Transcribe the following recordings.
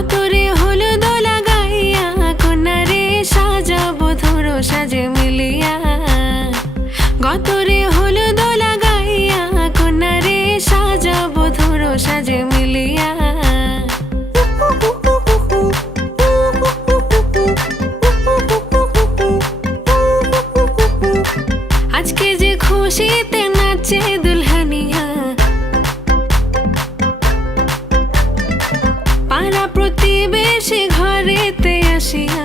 গতরে হলুদ লাগাইয়া কন্যারে সাজাবো ধরো সাজে মিলিয়া। গতরে হলুদ লাগাইয়া কন্যারে সাজাবো ধরো সাজে মিলিয়া। আজকে যে খুশিতে নাচে দুলহানিয়া, পাড়া প্রতিবেশী ঘরেতে আসিয়া।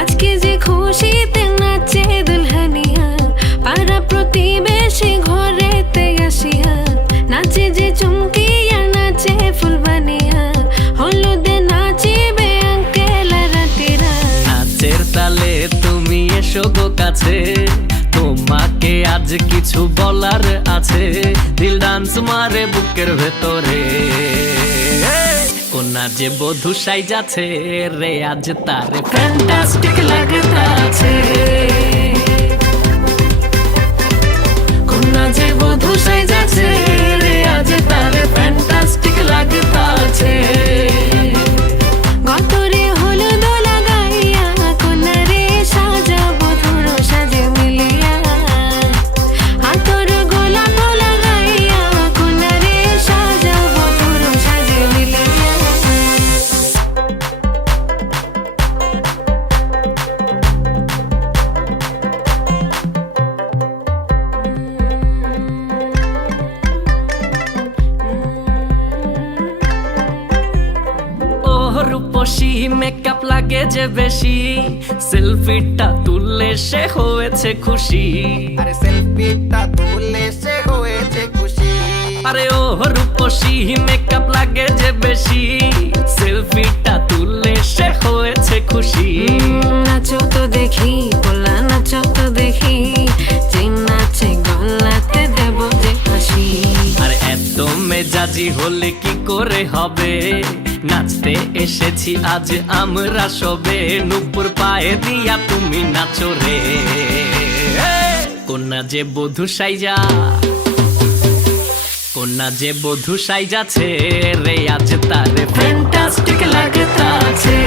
আজকে যে খুশিতে নাচে দুলহানিয়া, পাড়া প্রতিবেশী ঘরেতে আসিয়া। নাচে যে চুমকিয়া নাচে ফুলবানিয়া, হলুদে নাচিবে আঙ্কেল রাতিরা। নাচের তালে তুমি এসো গো কাছে, তোমাকে আজ কিছু বলার আছে। দিল ডান্স মারে বুকের ভেতরে, কোনা যে বধূ সাইজাছে রে আজ তারে ফ্যান্টাস্টিক লাগতাছে। কোনা যে বধূ সাইজাছে রে আজ তারে ফ্যান্টাস্টিক লাগতাছে। গতরে হলুদ লাগাইয়া কন্যারে সাজাবো ধরো সাজে মিলিয়া। আতর গোলাপ লাগাইয়া কন্যারে সাজাবো ধরো সাজে মিলিয়া। রূপসী মেকআপ লাগে যে বেশি, সেলফিটা তুললে সে হয়েছে খুশি। আরে সেলফিটা তুললে সে হয়েছে খুশি। আরে ও রূপসী মেকআপ লাগে যে বেশি, সেলফিটা তুললে সে হয়েছে খুশি। নাচো তো দেখি বলা, নাচো তো দেখি, যে নাচে গলাতে দেব যে হাসি। আর এত মেজাজি হলে কি করে হবে, নাচতে এসেছি আজ আমরা সবে। নুপুর পায়ে দিয়া তুমি নাচো রে, কোনা যে বধূ সাইজা, কোনা যে বধূ সাইজাছে রে আজ তারে ফ্যান্টাস্টিক লাগতাছে।